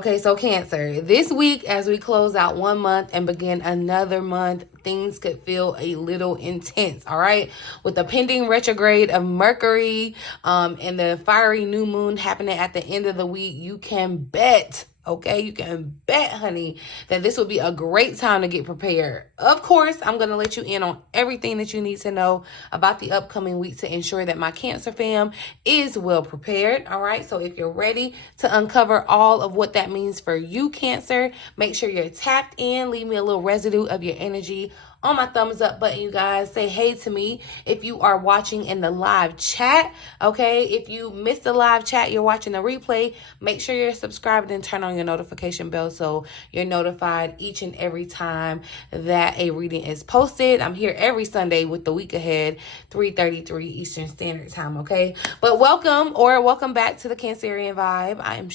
Okay, so Cancer, this week as we close out one month and begin another month, things could feel a little intense, all right? With the pending retrograde of Mercury and the fiery new moon happening at the end of the week, you can bet, okay, you can bet, honey, that this will be a great time to get prepared. Of course, I'm going to let you in on everything that you need to know about the upcoming week to ensure that my Cancer fam is well prepared, all right? So if you're ready to uncover all of what that means for you, Cancer, make sure you're tapped in. Leave me a little residue of your energy on my thumbs up button, you guys. Say hey to me if you are watching in the live chat, okay? If you missed the live chat, you're watching the replay, make sure you're subscribed and turn on your notification bell so you're notified each and every time that a reading is posted. I'm here every Sunday with the week ahead, 3:33 Eastern Standard Time, okay? But welcome back to the Cancerian Vibe. I am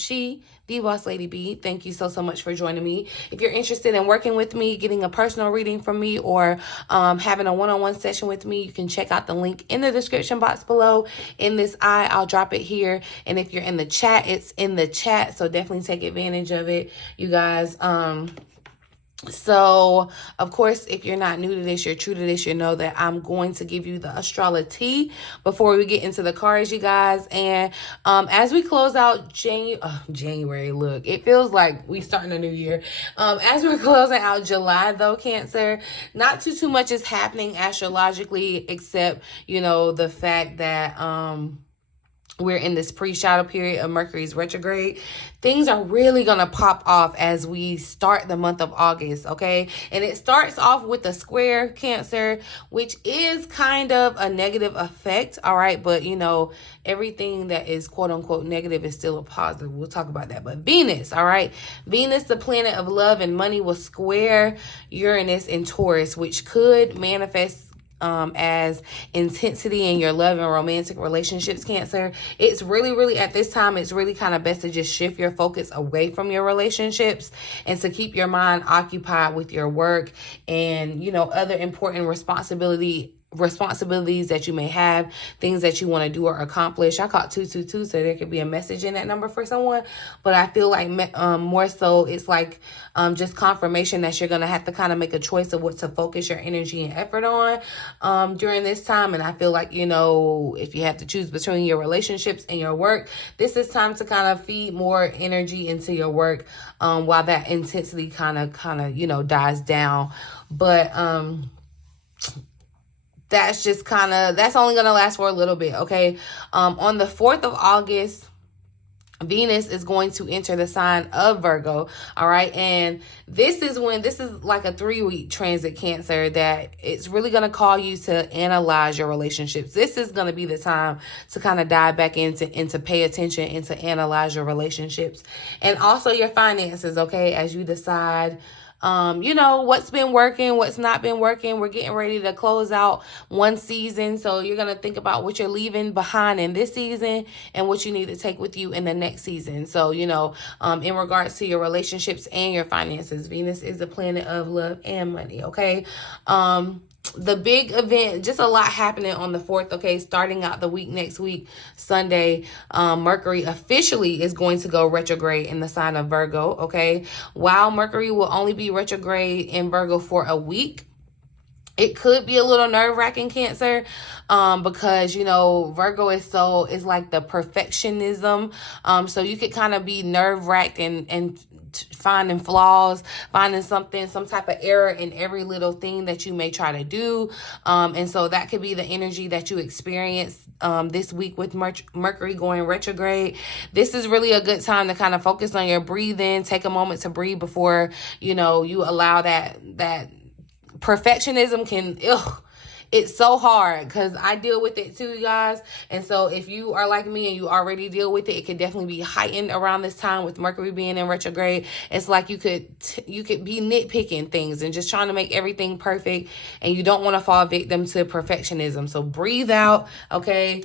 the Boss Lady B. Thank you so much for joining me. If you're interested in working with me, getting a personal reading from me, or having a one-on-one session with me, you can check out the link in the description box below. In this I'll drop it here. And if you're in the chat, it's in the chat. So definitely take advantage of it, you guys. So, of course, if you're not new to this, you're true to this, you know that I'm going to give you the Astrolo-tea before we get into the cards, you guys. And as we close out January, look, it feels like we starting a new year. As we're closing out July, though, Cancer, not too much is happening astrologically, except, you know, the fact that we're in this pre-shadow period of Mercury's retrograde. Things are really going to pop off as we start the month of August, okay? And it starts off with a square, Cancer, which is kind of a negative effect, all right? But, you know, everything that is quote-unquote negative is still a positive. We'll talk about that. But Venus, all right? Venus, the planet of love and money, will square Uranus in Taurus, which could manifest as intensity in your love and romantic relationships, Cancer. It's really at this time, it's really kind of best to just shift your focus away from your relationships and to keep your mind occupied with your work and, you know, other important responsibilities that you may have, things that you want to do or accomplish. I caught 222, so there could be a message in that number for someone, but I feel like more so it's like just confirmation that you're going to have to kind of make a choice of what to focus your energy and effort on during this time. And I feel like, you know, if you have to choose between your relationships and your work, this is time to kind of feed more energy into your work while that intensity kind of, you know, dies down. But that's only going to last for a little bit, okay? On the 4th of August, Venus is going to enter the sign of Virgo, all right? And this is like a 3-week transit, Cancer, that it's really going to call you to analyze your relationships. This is going to be the time to kind of dive back into pay attention and to analyze your relationships and also your finances, okay? As you decide you know, what's been working, what's not been working. We're getting ready to close out one season. So you're going to think about what you're leaving behind in this season and what you need to take with you in the next season. So, you know, in regards to your relationships and your finances, Venus is the planet of love and money. Okay. The big event, just a lot happening on the 4th, okay? Starting out the week next week, Sunday, Mercury officially is going to go retrograde in the sign of Virgo, okay? While Mercury will only be retrograde in Virgo for a week, it could be a little nerve-wracking, Cancer, because, you know, Virgo is like the perfectionism. So you could kind of be nerve-wracked and finding flaws, finding some type of error in every little thing that you may try to do. And so that could be the energy that you experience this week with Mercury going retrograde. This is really a good time to kind of focus on your breathing, take a moment to breathe before, you know, you allow that perfectionism can, it's so hard because I deal with it too, you guys. And so if you are like me and you already deal with it, it could definitely be heightened around this time with Mercury being in retrograde. It's like you could be nitpicking things and just trying to make everything perfect, and you don't want to fall victim to perfectionism. So breathe out, okay?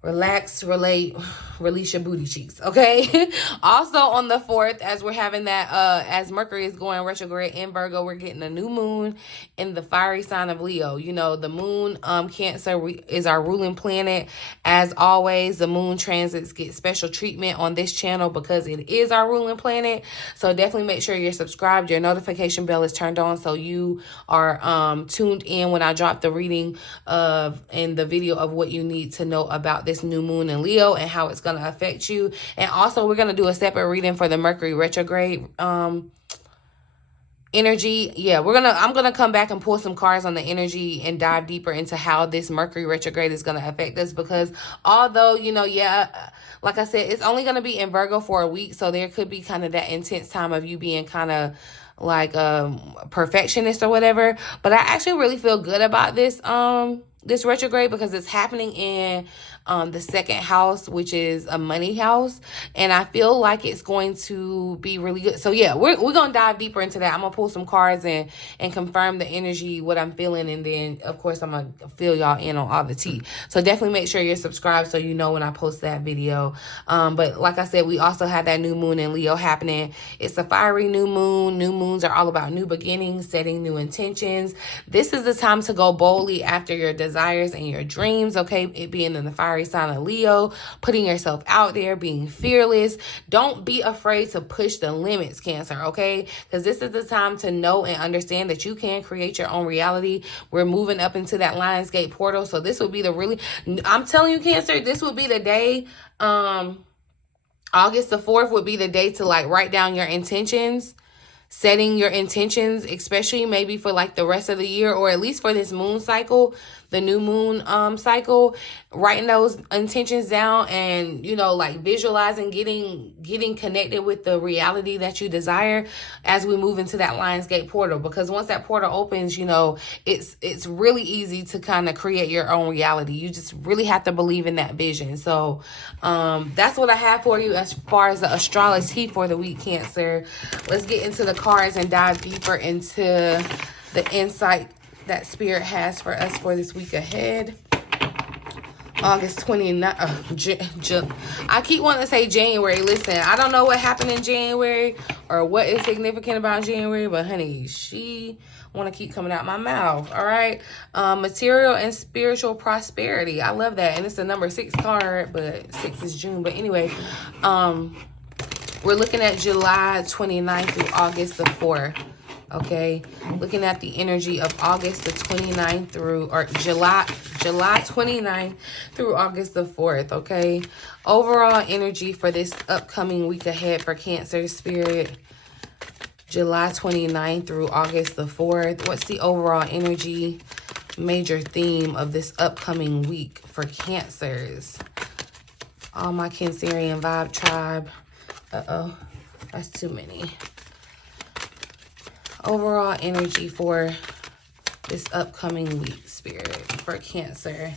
relax, relate, release your booty cheeks, okay? Also on the 4th, as we're having that, as Mercury is going retrograde in Virgo, we're getting a new moon in the fiery sign of Leo. You know, the moon, Cancer is our ruling planet. As always, the moon transits get special treatment on this channel because it is our ruling planet. So definitely make sure you're subscribed. Your notification bell is turned on so you are tuned in when I drop the reading and the video of what you need to know about this new moon in Leo and how it's going to affect you. And also we're going to do a separate reading for the Mercury retrograde energy. Yeah, I'm gonna come back and pull some cards on the energy and dive deeper into how this Mercury retrograde is gonna affect us, because although, you know, yeah, like I said, it's only gonna be in Virgo for a week, so there could be kind of that intense time of you being kind of like perfectionist or whatever. But I actually really feel good about this this retrograde because it's happening in the 2nd house, which is a money house, and I feel like it's going to be really good. So yeah, we're gonna dive deeper into that. I'm gonna pull some cards and confirm the energy, what I'm feeling, and then of course I'm gonna fill y'all in on all the tea. So definitely make sure you're subscribed so you know when I post that video. But like I said, we also had that new moon in Leo happening. It's a fiery new moon. New moons are all about new beginnings, setting new intentions. This is the time to go boldly after your desires and your dreams, okay? It being in the fiery sign of Leo, putting yourself out there, being fearless. Don't be afraid to push the limits, Cancer, okay? Because this is the time to know and understand that you can create your own reality. We're moving up into that Lionsgate portal, so this would be I'm telling you, Cancer, this would be the day, August the 4th would be the day to like write down your intentions, setting your intentions, especially maybe for like the rest of the year, or at least for this moon cycle, the new moon cycle, writing those intentions down and, you know, like visualizing getting connected with the reality that you desire as we move into that Lionsgate portal. Because once that portal opens, you know, it's really easy to kind of create your own reality. You just really have to believe in that vision. So that's what I have for you as far as the Astrolo-tea for the week, Cancer. Let's get into the cards and dive deeper into the insight that Spirit has for us for this week ahead. August 29th. I keep wanting to say January. Listen, I don't know what happened in January or what is significant about January, but honey, she want to keep coming out my mouth. All right. Material and spiritual prosperity. I love that. And it's the number 6 card, but 6 is June. But anyway, we're looking at July 29th through August the 4th. Okay, looking at the energy of August the 29th through, or July 29th through August the 4th, okay? Overall energy for this upcoming week ahead for Cancer, Spirit. July 29th through August the 4th. What's the overall energy, major theme of this upcoming week for Cancers? All my Cancerian vibe tribe. Uh-oh, that's too many. Overall energy for this upcoming week, Spirit, for Cancer.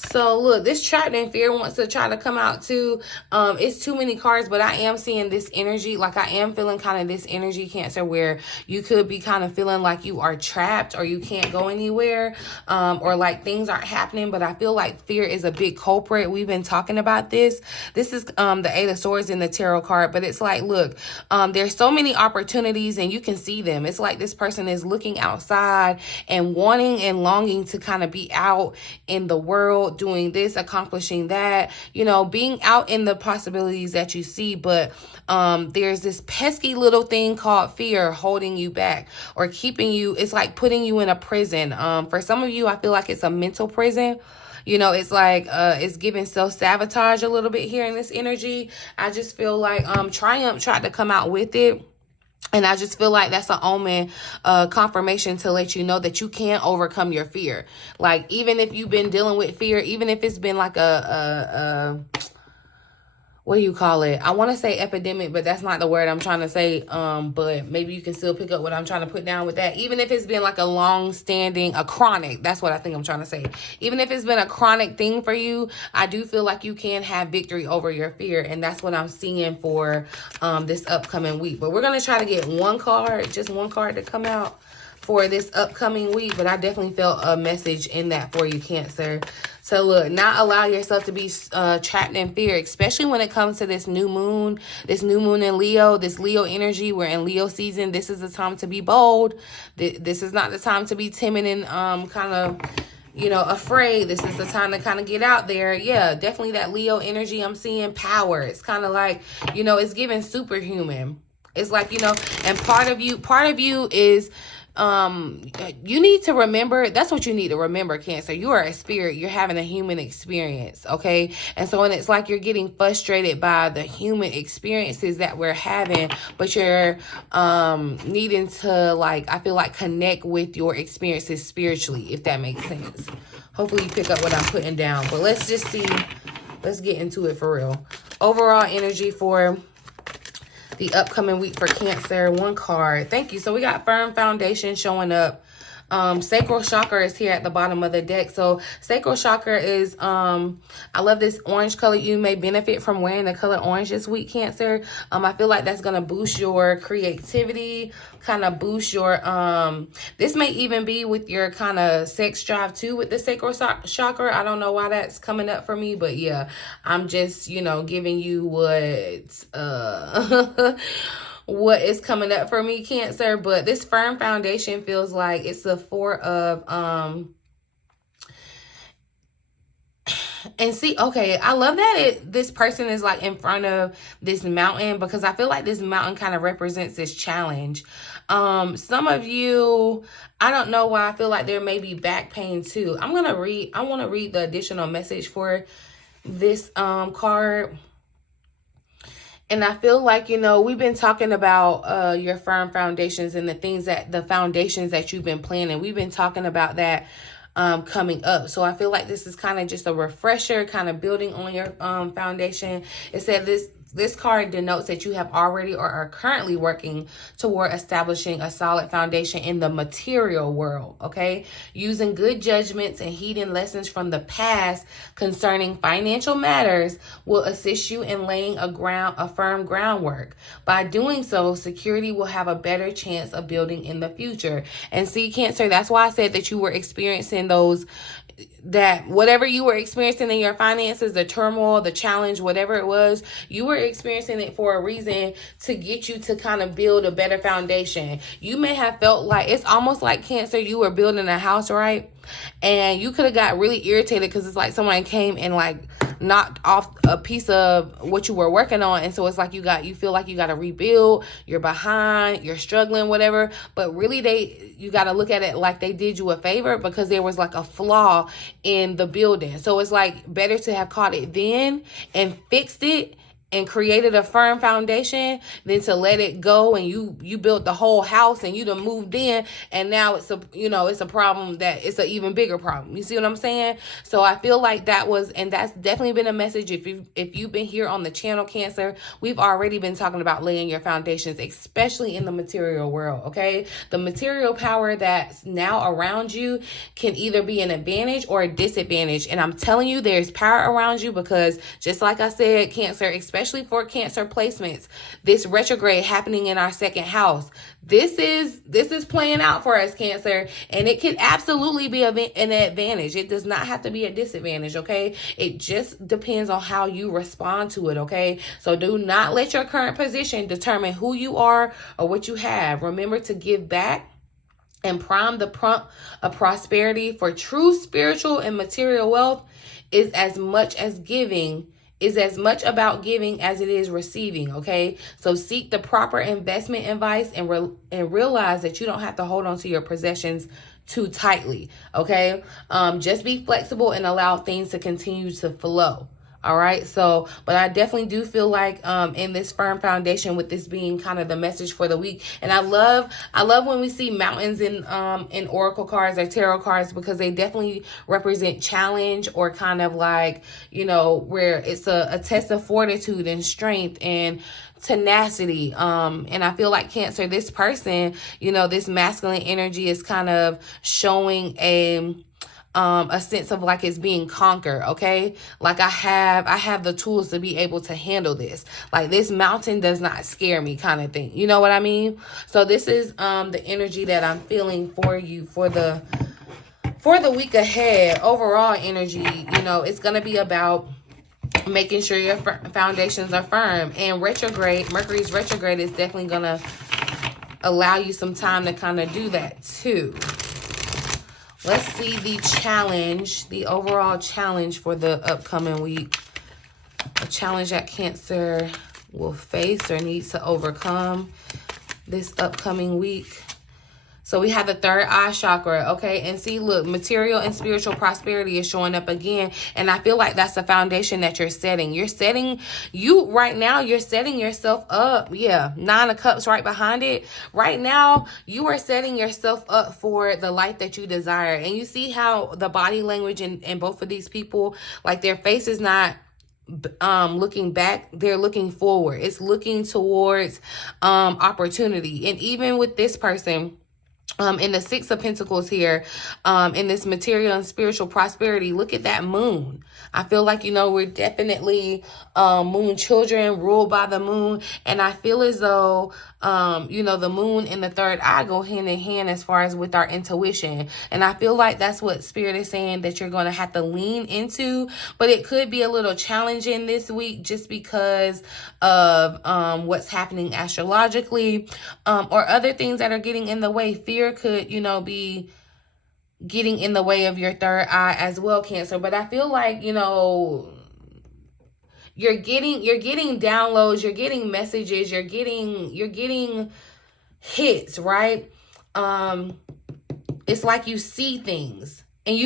So look, this trapped in fear wants to try to come out too. It's too many cards, but I am seeing this energy. Like I am feeling kind of this energy, Cancer, where you could be kind of feeling like you are trapped or you can't go anywhere, or like things aren't happening. But I feel like fear is a big culprit. We've been talking about this. This is the 8 of Swords in the tarot card, but it's like, look, there's so many opportunities and you can see them. It's like this person is looking outside and wanting and longing to kind of be out in the world, doing this, accomplishing that, you know, being out in the possibilities that you see. But there's this pesky little thing called fear holding you back or keeping you. It's like putting you in a prison. For some of you, I feel like it's a mental prison. You know, it's like it's giving self-sabotage a little bit here in this energy. I just feel like Triumph tried to come out with it. And I just feel like that's an omen, confirmation to let you know that you can overcome your fear. Like, even if you've been dealing with fear, even if it's been like what do you call it? I want to say epidemic, but that's not the word I'm trying to say. But maybe you can still pick up what I'm trying to put down with that. Even if it's been like a long-standing, a chronic, that's what I think I'm trying to say. Even if it's been a chronic thing for you, I do feel like you can have victory over your fear. And that's what I'm seeing for this upcoming week. But we're going to try to get one card, just one card to come out for this upcoming week. But I definitely felt a message in that for you, Cancer. to look, not allow yourself to be trapped in fear, especially when it comes to this new moon in Leo, this Leo energy. We're in Leo season. This is the time to be bold. This is not the time to be timid and kind of, you know, afraid. This is the time to kind of get out there. Yeah, definitely that Leo energy. I'm seeing power. It's kind of like, you know, it's giving superhuman. It's like, you know, and part of you is, you need to remember, that's what you need to remember, Cancer. You are a spirit. You're having a human experience, okay? And so when it's like you're getting frustrated by the human experiences that we're having, but you're needing to, like, I feel like connect with your experiences spiritually, if that makes sense. Hopefully you pick up what I'm putting down. But let's just see. Let's get into it for real. Overall energy for the upcoming week for Cancer. One card. Thank you. So we got firm foundation showing up. Sacral chakra is here at the bottom of the deck. So sacral chakra is, I love this orange color. You may benefit from wearing the color orange this week, Cancer. I feel like that's going to boost your creativity, kind of boost your, this may even be with your kind of sex drive too with the sacral chakra. I don't know why that's coming up for me, but yeah, I'm just, you know, giving you what is coming up for me, Cancer. But this firm foundation feels like it's the Four of and see, okay, I love that this person is like in front of this mountain, because I feel like this mountain kind of represents this challenge. Some of you, I don't know why I feel like there may be back pain too. I want to read the additional message for this card. And I feel like, you know, we've been talking about your firm foundations and the foundations that you've been planning. We've been talking about that coming up. So I feel like this is kind of just a refresher, kind of building on your foundation. It said this card denotes that you have already or are currently working toward establishing a solid foundation in the material world, okay? Using good judgments and heeding lessons from the past concerning financial matters will assist you in laying a firm groundwork. By doing so, security will have a better chance of building in the future. And see, Cancer, that's why I said that you were experiencing that whatever you were experiencing in your finances, the turmoil, the challenge, whatever it was, you were experiencing it for a reason, to get you to kind of build a better foundation. You may have felt like, it's almost like, Cancer, you were building a house, right? And you could have got really irritated because it's like someone came and like knocked off a piece of what you were working on. And so it's like you feel like you got to rebuild, you're behind, you're struggling, whatever. But really you got to look at it like they did you a favor, because there was like a flaw in the building. So it's like better to have caught it then and fixed it and created a firm foundation than to let it go and you built the whole house and you done moved in, and now it's a problem that it's an even bigger problem. You see what I'm saying? So I feel like that's definitely been a message. If you've been here on the channel, Cancer, we've already been talking about laying your foundations, especially in the material world, okay? The material power that's now around you can either be an advantage or a disadvantage. And I'm telling you, there's power around you, because just like I said, Cancer, especially for Cancer placements, this retrograde happening in our second house, this is playing out for us, Cancer, and it could absolutely be an advantage. It does not have to be a disadvantage, okay? It just depends on how you respond to it, okay? So do not let your current position determine who you are or what you have. Remember to give back and prime the pump of prosperity, for true spiritual and material wealth is as much about giving as it is receiving, okay? So seek the proper investment advice and realize that you don't have to hold on to your possessions too tightly, okay? Just be flexible and allow things to continue to flow. All right. So, but I definitely do feel like in this firm foundation, with this being kind of the message for the week. And I love when we see mountains in oracle cards or tarot cards, because they definitely represent challenge, or kind of like, you know, where it's a test of fortitude and strength and tenacity. And I feel like, Cancer, this person, you know, this masculine energy is kind of showing a sense of like it's being conquered, okay? Like I have the tools to be able to handle this. Like this mountain does not scare me, kind of thing. You know what I mean? So this is the energy that I'm feeling for you for for the week ahead, overall energy, you know, it's going to be about making sure your foundations are firm. And retrograde, Mercury's retrograde is definitely going to allow you some time to kind of do that too. Let's see the challenge, the overall challenge for the upcoming week. A challenge that Cancer will face or needs to overcome this upcoming week. So we have the third eye chakra, okay? And see, look, material and spiritual prosperity is showing up again. And I feel like that's the foundation that you're setting. You're setting, right now, you're setting yourself up. Yeah, 9 of Cups right behind it. Right now, you are setting yourself up for the life that you desire. And you see how the body language in both of these people, like their face is not looking back, they're looking forward. It's looking towards opportunity. And even with this person, in the 6 of Pentacles here, in this material and spiritual prosperity, look at that moon. I feel like, you know, we're definitely moon children, ruled by the moon. And I feel as though, you know, the moon and the third eye go hand in hand as far as with our intuition. And I feel like that's what Spirit is saying that you're going to have to lean into. But it could be a little challenging this week just because of what's happening astrologically, or other things that are getting in the way. Fear could, you know, be getting in the way of your third eye as well, Cancer. But I feel like, you know, you're getting downloads, you're getting messages, you're getting hits, right? It's like you see things, and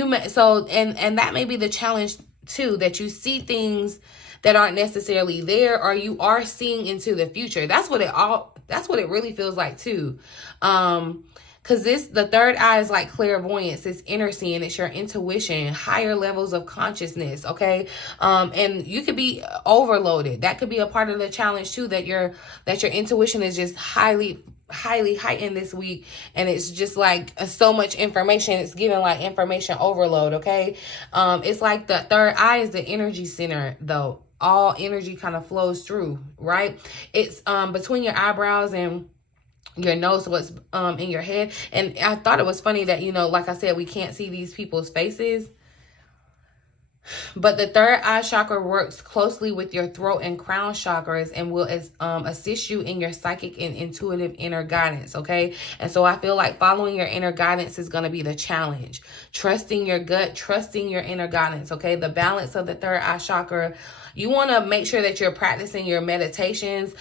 and that may be the challenge too, that you see things that aren't necessarily there, or you are seeing into the future. That's what it really feels like too. Because the third eye is like clairvoyance, it's inner seeing, it's your intuition, higher levels of consciousness, okay? And you could be overloaded. That could be a part of the challenge too, that your intuition is just highly heightened this week, and it's just like so much information. It's giving like information overload, okay? It's like the third eye is the energy center though. All energy kind of flows through, right? It's between your eyebrows and your nose, what's in your head. And I thought it was funny that, you know, like I said, we can't see these people's faces, but the third eye chakra works closely with your throat and crown chakras and will assist you in your psychic and intuitive inner guidance, okay? And so I feel like following your inner guidance is going to be the challenge. Trusting your gut, trusting your inner guidance, okay? The balance of the third eye chakra, you want to make sure that you're practicing your meditations.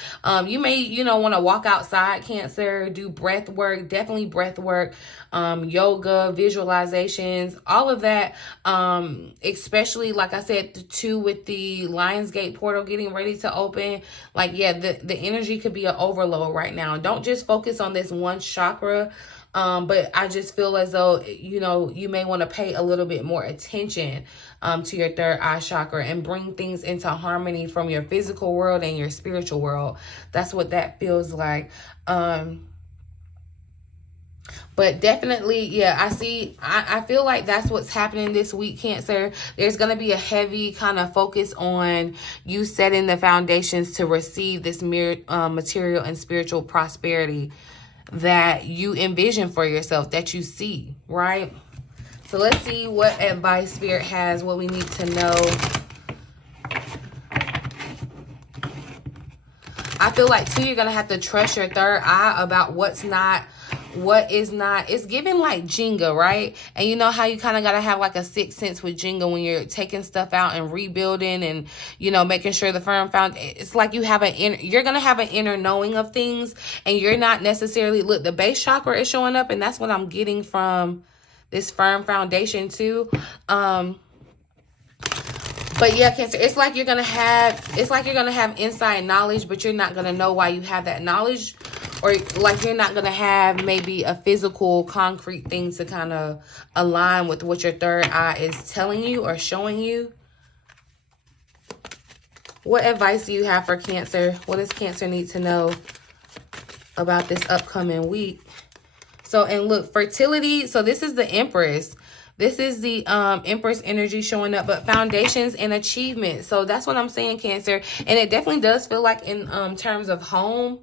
You may, you know, want to walk outside, Cancer, do breath work, definitely breath work, yoga, visualizations, all of that. Especially, like I said, too, with the Lionsgate portal getting ready to open. Like, yeah, the energy could be an overload right now. Don't just focus on this one chakra. But I just feel as though, you know, you may want to pay a little bit more attention to your third eye chakra and bring things into harmony from your physical world and your spiritual world. That's what that feels like. But definitely, yeah, I feel like that's what's happening this week, Cancer. There's going to be a heavy kind of focus on you setting the foundations to receive this material and spiritual prosperity that you envision for yourself, that you see, right? So let's see what advice Spirit has, what we need to know. I feel like too, you're going to have to trust your third eye about what is not. It's giving like Jenga, right? And you know how you kind of got to have like a sixth sense with Jenga when you're taking stuff out and rebuilding and, you know, making sure the firm found. It's like you're going to have an inner knowing of things, and you're not necessarily, look, the base chakra is showing up, and that's what I'm getting from this firm foundation too. But yeah, Cancer, it's like you're going to have inside knowledge, but you're not going to know why you have that knowledge. Or like you're not going to have maybe a physical, concrete thing to kind of align with what your third eye is telling you or showing you. What advice do you have for Cancer? What does Cancer need to know about this upcoming week? So, and look, fertility. So this is the Empress. This is the Empress energy showing up, but foundations and achievement. So that's what I'm saying, Cancer. And it definitely does feel like in terms of home,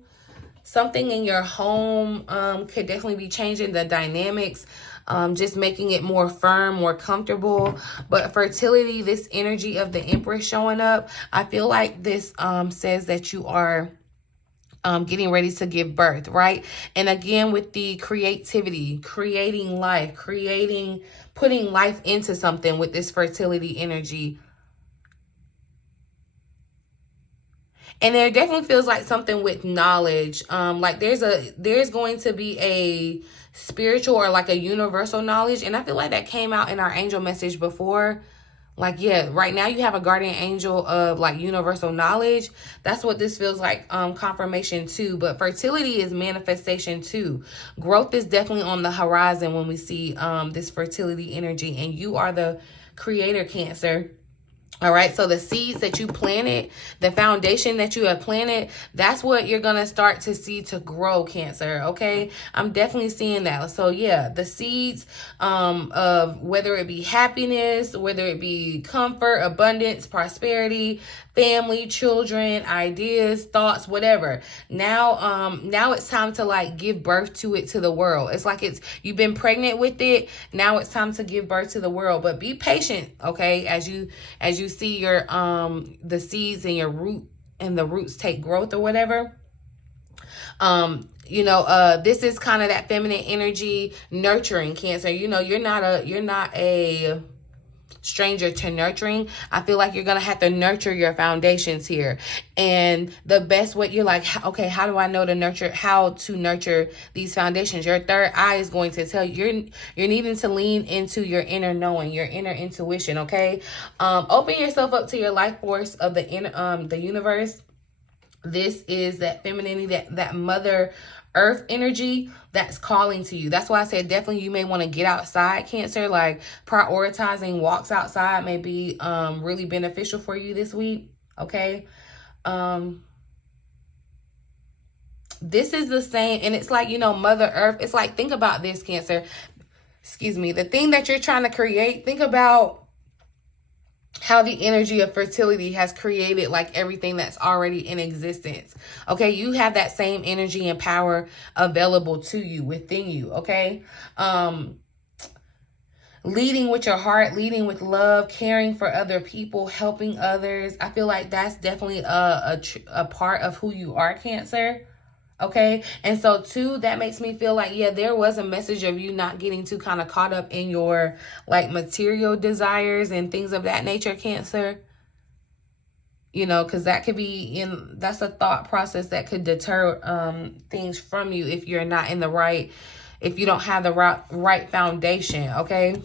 something in your home could definitely be changing the dynamics, just making it more firm, more comfortable. But fertility, this energy of the Empress showing up, I feel like this says that you are getting ready to give birth, right? And again, with the creativity, creating life, putting life into something with this fertility energy. And there definitely feels like something with knowledge. Like there's going to be a spiritual or like a universal knowledge. And I feel like that came out in our angel message before. Like, yeah, right now you have a guardian angel of like universal knowledge. That's what this feels like, confirmation too. But fertility is manifestation too. Growth is definitely on the horizon when we see this fertility energy. And you are the creator, Cancer. All right, so the seeds that you planted, the foundation that you have planted, that's what you're going to start to see to grow, Cancer, okay? I'm definitely seeing that. So, yeah, the seeds of whether it be happiness, whether it be comfort, abundance, prosperity, family, children, ideas, thoughts, whatever. Now it's time to like give birth to it, to the world. It's like you've been pregnant with it. Now it's time to give birth to the world. But be patient, okay? As you see your the seeds and your root and the roots take growth or whatever. This is kind of that feminine energy, nurturing, Cancer. You know, you're not a stranger to nurturing. I feel like you're gonna have to nurture your foundations here, and the best way, you're like, okay, how do I know how to nurture these foundations? Your third eye is going to tell you. You're needing to lean into your inner knowing, your inner intuition. Okay, open yourself up to your life force of the universe. This is that femininity, that mother earth energy that's calling to you. That's why I said definitely you may want to get outside, Cancer. Like prioritizing walks outside may be really beneficial for you this week. Okay. This is the same, and it's like, Mother Earth. It's like, think about this, Cancer. Excuse me. The thing that you're trying to create, think about how the energy of fertility has created like everything that's already in existence. Okay, you have that same energy and power available to you, within you. Okay, leading with your heart, leading with love, caring for other people, helping others. I feel like that's definitely a part of who you are, Cancer. Okay, and so too, that makes me feel like, yeah, there was a message of you not getting too kind of caught up in your like material desires and things of that nature, Cancer. Because that could be that's a thought process that could deter things from you if you're not in the right, if you don't have the right foundation. Okay,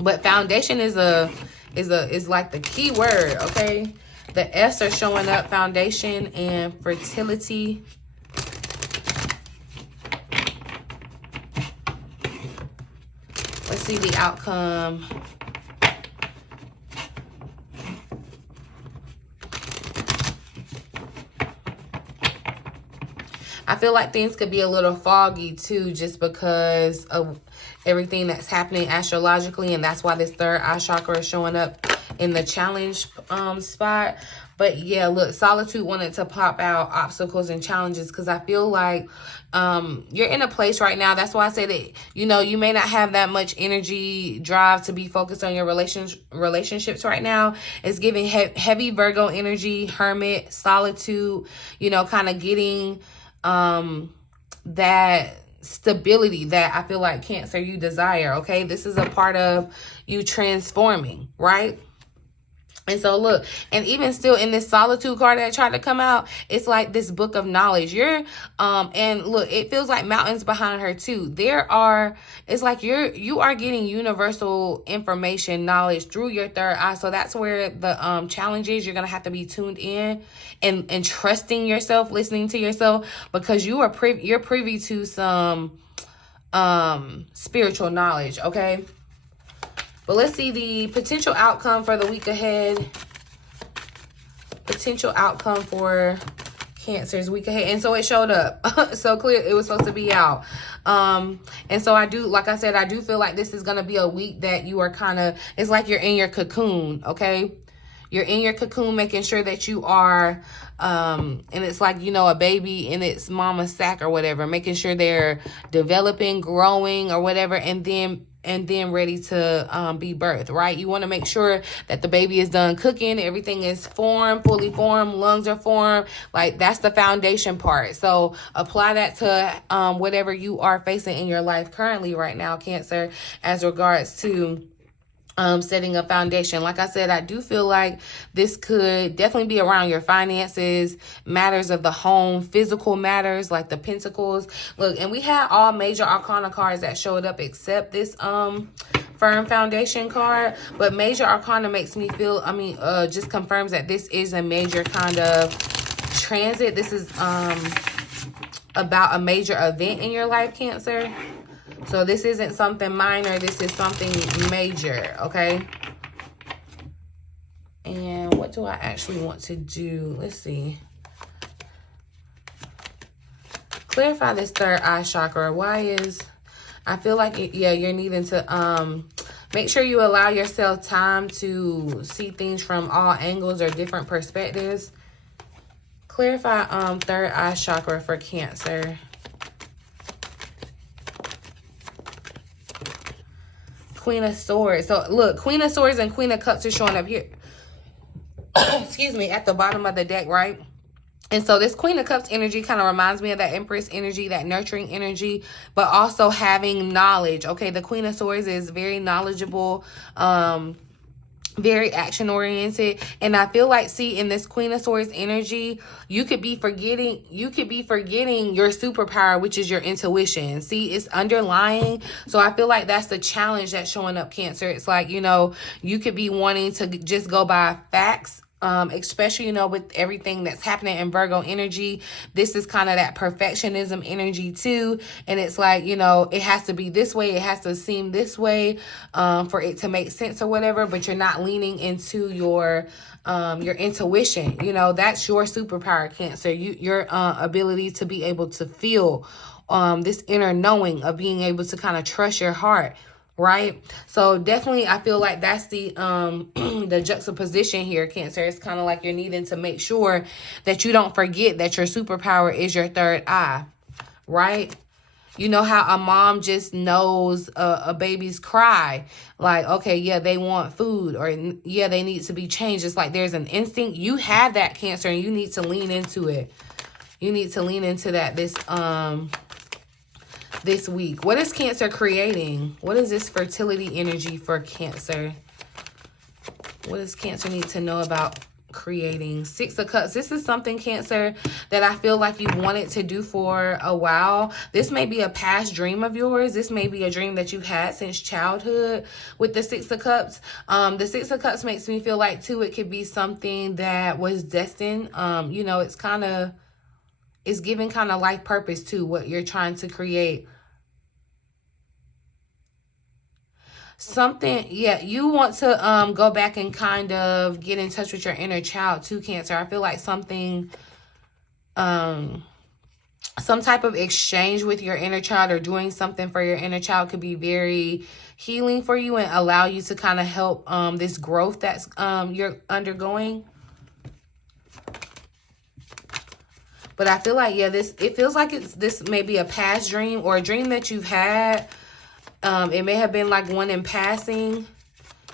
but foundation is like the key word. Okay, the S are showing up, foundation and fertility. Let's see the outcome. I feel like things could be a little foggy too, just because of everything that's happening astrologically, and that's why this third eye chakra is showing up in the challenge spot. But yeah, look, solitude wanted to pop out obstacles and challenges, because I feel like you're in a place right now. That's why I say that, you may not have that much energy, drive to be focused on your relationships right now. It's giving heavy Virgo energy, hermit, solitude, kind of getting that stability that I feel like, Cancer, you desire. Okay, this is a part of you transforming, right? And so look, and even still in this solitude card that tried to come out, it's like this book of knowledge. And look, it feels like mountains behind her too. It's like you are getting universal information, knowledge through your third eye. So that's where the challenge is. You're going to have to be tuned in and trusting yourself, listening to yourself, because you're privy to some spiritual knowledge. Okay. But let's see the potential outcome for the week ahead. Potential outcome for Cancer's week ahead. And so it showed up. So clear, it was supposed to be out. And so I do feel like this is going to be a week that you are it's like you're in your cocoon, okay? you're in your cocoon, making sure that you are, and it's like, you know, a baby in its mama's sack or whatever, making sure they're developing, growing or whatever, and then ready to be birthed, right? You want to make sure that the baby is done cooking, everything is formed, fully formed, lungs are formed. Like, that's the foundation part. So apply that to whatever you are facing in your life currently right now, Cancer, as regards to setting a foundation. Like I said, I do feel like this could definitely be around your finances, matters of the home, physical matters like the Pentacles. Look, and we had all major arcana cards that showed up except this firm foundation card. But major arcana makes me feel, just confirms that this is a major kind of transit. This is about a major event in your life, Cancer. So this isn't something minor. This is something major, okay? And what do I actually want to do? Let's see. Clarify this third eye chakra. Why is... I feel like, you're needing to make sure you allow yourself time to see things from all angles or different perspectives. Clarify third eye chakra for Cancer. Queen of Swords. So look, Queen of Swords and Queen of Cups are showing up here. Excuse me, at the bottom of the deck, right? And so this Queen of Cups energy kind of reminds me of that Empress energy, that nurturing energy, but also having knowledge. Okay, the Queen of Swords is very knowledgeable, very action oriented. And I feel like, see, in this Queen of Swords energy, you could be forgetting your superpower, which is your intuition. See, it's underlying. So I feel like that's the challenge that's showing up, Cancer. It's like, you know, you could be wanting to just go by facts. Especially, you know, with everything that's happening in Virgo energy, this is kind of that perfectionism energy too. And it's like, you know, it has to be this way. It has to seem this way, for it to make sense or whatever, but you're not leaning into your intuition. You know, that's your superpower, Cancer. Your ability to be able to feel, this inner knowing of being able to kind of trust your heart. Right? So definitely I feel like that's the the juxtaposition here, Cancer. It's kind of like you're needing to make sure that you don't forget that your superpower is your third eye, right? You know how a mom just knows a baby's cry, like, okay, yeah, they want food, or yeah, they need to be changed. It's like there's an instinct. You have that, Cancer, and you need to lean into it. You need to lean into that this week. What is Cancer creating? What is this fertility energy for Cancer? What does Cancer need to know about creating? Six of Cups. This is something, Cancer, that I feel like you've wanted to do for a while. This may be a past dream of yours. This may be a dream that you've had since childhood with the Six of Cups. The Six of Cups makes me feel like, too, it could be something that was destined. You know, it's giving kind of life purpose to what you're trying to create. Something, yeah, you want to go back and kind of get in touch with your inner child too, Cancer. I feel like something, some type of exchange with your inner child or doing something for your inner child could be very healing for you and allow you to kind of help this growth that's you're undergoing. But I feel like, yeah, it feels like this may be a past dream or a dream that you've had. It may have been like one in passing.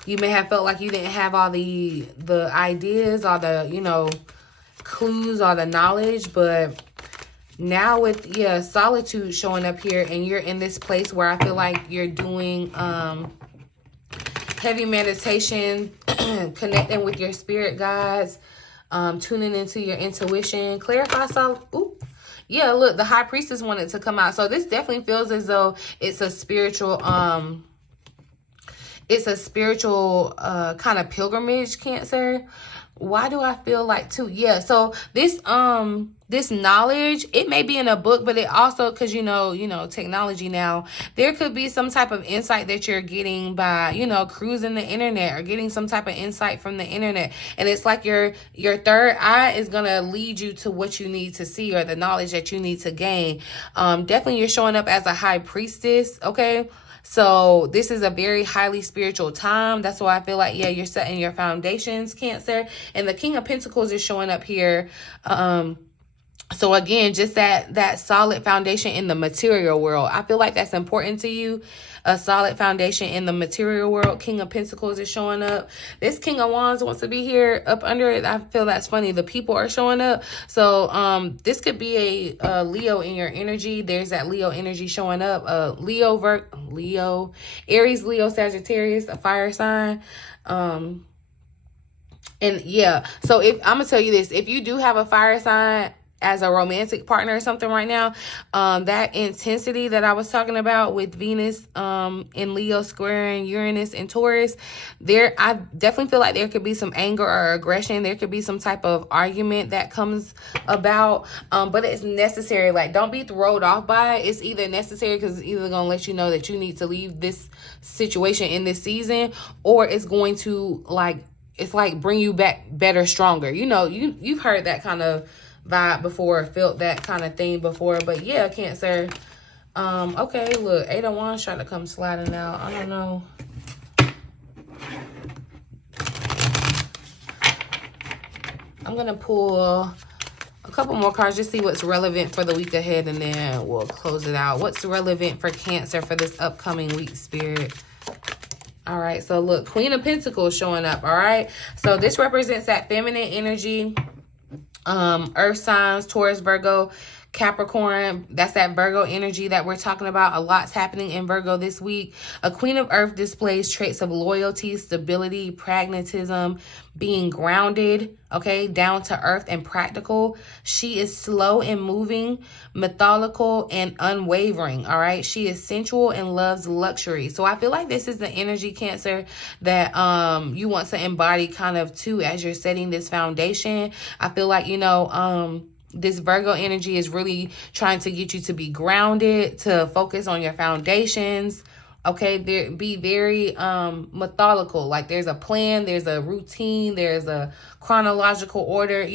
You may have felt like you didn't have all the ideas, all the, you know, clues, all the knowledge. But now with, solitude showing up here, and you're in this place where I feel like you're doing heavy meditation, connecting with your spirit guides, tuning into your intuition. Clarify yeah, look, the High Priestess wanted to come out. So this definitely feels as though it's a spiritual kind of pilgrimage, Cancer. Why do I feel like too? Yeah, so this knowledge, it may be in a book, but it also, because technology now, there could be some type of insight that you're getting by cruising the internet or getting some type of insight from the internet, and it's like your third eye is gonna lead you to what you need to see or the knowledge that you need to gain. Definitely you're showing up as a high priestess, okay? So this is a very highly spiritual time. That's why I feel like, yeah, you're setting your foundations, Cancer. And the King of Pentacles is showing up here. So again, just that solid foundation in the material world. I feel like that's important to you. A solid foundation in the material world. King of Pentacles is showing up. This King of Wands wants to be here up under it. I feel that's funny. The people are showing up. So this could be a Leo in your energy. There's that Leo energy showing up. Leo, Aries, Leo, Sagittarius, a fire sign. And yeah, so I'm gonna tell you this, if you do have a fire sign as a romantic partner or something right now, that intensity that I was talking about with Venus in Leo squaring Uranus and Taurus, I definitely feel like there could be some anger or aggression. There could be some type of argument that comes about, but it's necessary. Like, don't be thrown off by it. It's either necessary because it's either gonna let you know that you need to leave this situation in this season, or it's going to bring you back better, stronger. You've heard that kind of vibe before, felt that kind of thing before. But yeah, Cancer. Okay, look, Eight of Wands trying to come sliding out. I don't know. I'm gonna pull a couple more cards, just see what's relevant for the week ahead, and then we'll close it out. What's relevant for Cancer for this upcoming week, Spirit? All right, so look, Queen of Pentacles showing up. All right, so this represents that feminine energy. Earth signs, Taurus, Virgo, Capricorn. That's that Virgo energy that we're talking about. A lot's happening in Virgo this week. A Queen of Earth displays traits of loyalty, stability, pragmatism, being grounded, okay, down to earth and practical. She is slow in moving, methodical, and unwavering, all right? She is sensual and loves luxury. So I feel like this is the energy, Cancer, that you want to embody kind of too as you're setting this foundation. I feel like, this Virgo energy is really trying to get you to be grounded, to focus on your foundations. Okay, be very methodical. Like, there's a plan, there's a routine, there's a chronological order,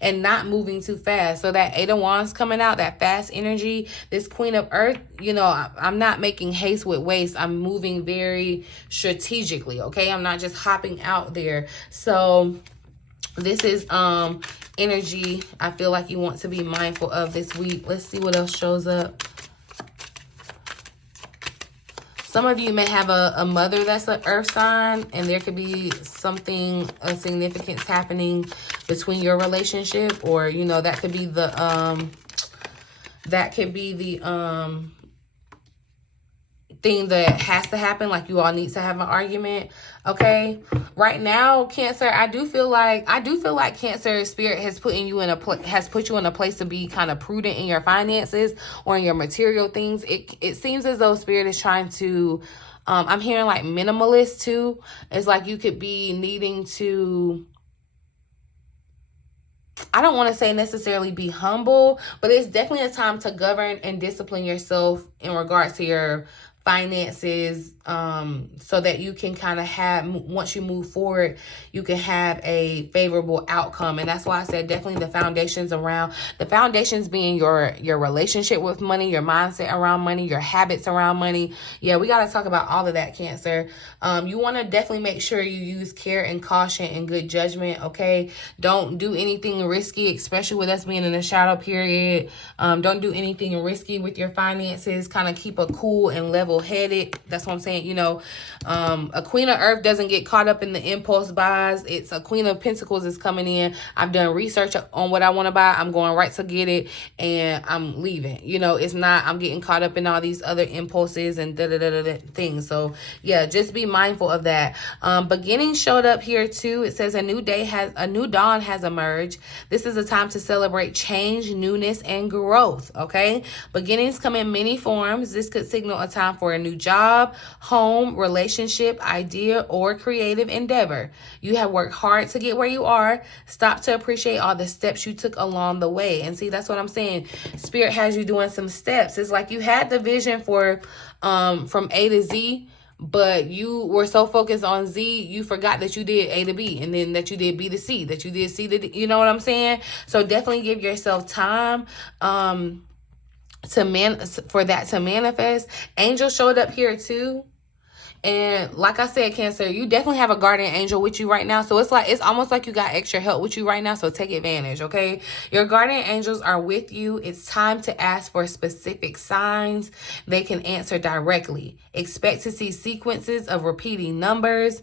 and not moving too fast. So that Eight of Wands coming out, that fast energy, this Queen of Earth, I'm not making haste with waste. I'm moving very strategically, okay? I'm not just hopping out there. So this is energy I feel like you want to be mindful of this week. Let's see what else shows up. Some of you may have a mother that's an earth sign, and there could be something of significance happening between your relationship, or that could be the thing that has to happen. Like, you all need to have an argument. Okay, right now, Cancer, I do feel like Cancer spirit has put you in a place to be kind of prudent in your finances or in your material things. It seems as though Spirit is trying to I'm hearing like minimalist too. It's like you could be needing to, I don't want to say necessarily be humble, but it's definitely a time to govern and discipline yourself in regards to your finances, so that you can kind of have, once you move forward, you can have a favorable outcome. And that's why I said definitely the foundations being your relationship with money, your mindset around money, your habits around money. Yeah, we got to talk about all of that, Cancer. You want to definitely make sure you use care and caution and good judgment, okay? Don't do anything risky, especially with us being in a shadow period. Don't do anything risky with your finances. Kind of keep a cool and level-headed. That's what I'm saying. A Queen of Earth doesn't get caught up in the impulse buys. It's a Queen of Pentacles is coming in. I've done research on what I want to buy. I'm going right to get it, and I'm leaving. It's not, I'm getting caught up in all these other impulses and things. So yeah, just be mindful of that. Beginning showed up here too. It says a new dawn has emerged. This is a time to celebrate change, newness, and growth. Okay, beginnings come in many forms. This could signal a time for for a new job, home, relationship, idea, or creative endeavor. You have worked hard to get where you are. Stop to appreciate all the steps you took along the way. And see, that's what I'm saying. Spirit has you doing some steps. It's like you had the vision for from A to Z, but you were so focused on Z, you forgot that you did A to B, and then that you did B to C, that you did C to D. You know what I'm saying? So definitely give yourself time for that to manifest. Angel showed up here too. And like I said, Cancer, you definitely have a guardian angel with you right now. So it's almost like you got extra help with you right now. So take advantage, okay? Your guardian angels are with you. It's time to ask for specific signs. They can answer directly. Expect to see sequences of repeating numbers,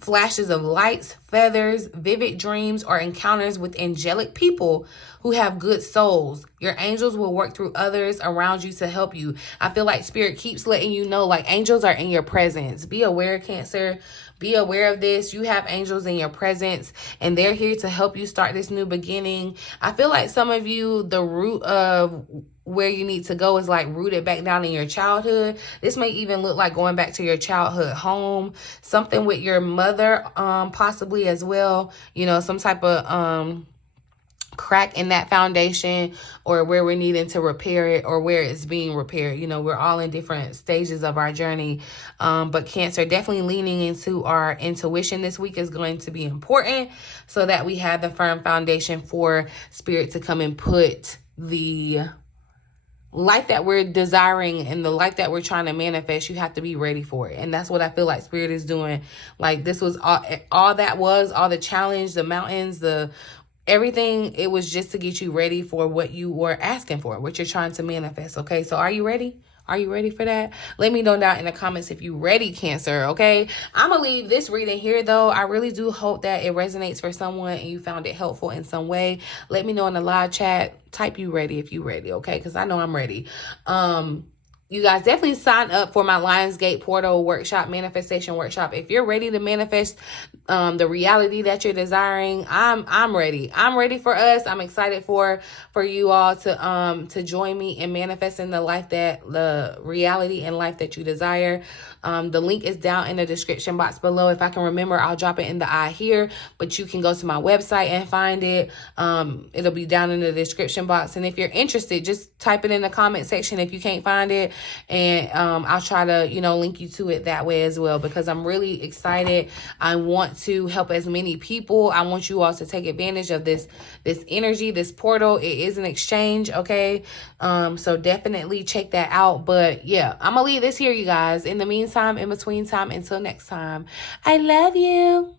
flashes of lights, feathers, vivid dreams, or encounters with angelic people who have good souls. Your angels will work through others around you to help you. I feel like Spirit keeps letting you know, like, angels are in your presence. Be aware, Cancer. Be aware of this. You have angels in your presence, and they're here to help you start this new beginning. I feel like some of you, the root of where you need to go is like rooted back down in your childhood. This may even look like going back to your childhood home, something with your mother, possibly as well. You know, some type of crack in that foundation, or where we're needing to repair it, or where it's being repaired. You know, we're all in different stages of our journey. But Cancer, definitely leaning into our intuition this week is going to be important, so that we have the firm foundation for Spirit to come and put the life that we're desiring and the life that we're trying to manifest. You have to be ready for it. And that's what I feel like Spirit is doing. Like, this was all the challenge, the mountains, everything. It was just to get you ready for what you were asking for, what you're trying to manifest. Okay, so are you ready? Are you ready for that? Let me know down in the comments if you ready, Cancer, okay? I'm going to leave this reading here, though. I really do hope that it resonates for someone and you found it helpful in some way. Let me know in the live chat. Type you ready if you ready, okay? Because I know I'm ready. You guys definitely sign up for my Lionsgate Portal Workshop, Manifestation Workshop. If you're ready to manifest the reality that you're desiring, I'm ready. I'm ready for us. I'm excited for you all to join me in manifesting the reality and life that you desire. The link is down in the description box below. If I can remember, I'll drop it in the eye here, but you can go to my website and find it. It'll be down in the description box. And if you're interested, just type it in the comment section if you can't find it. And I'll try to, link you to it that way as well, because I'm really excited. I want to help as many people. I want you all to take advantage of this energy, this portal. It is an exchange, okay? So definitely check that out. But yeah, I'm gonna leave this here, you guys. In the meantime, in between time, until next time, I love you.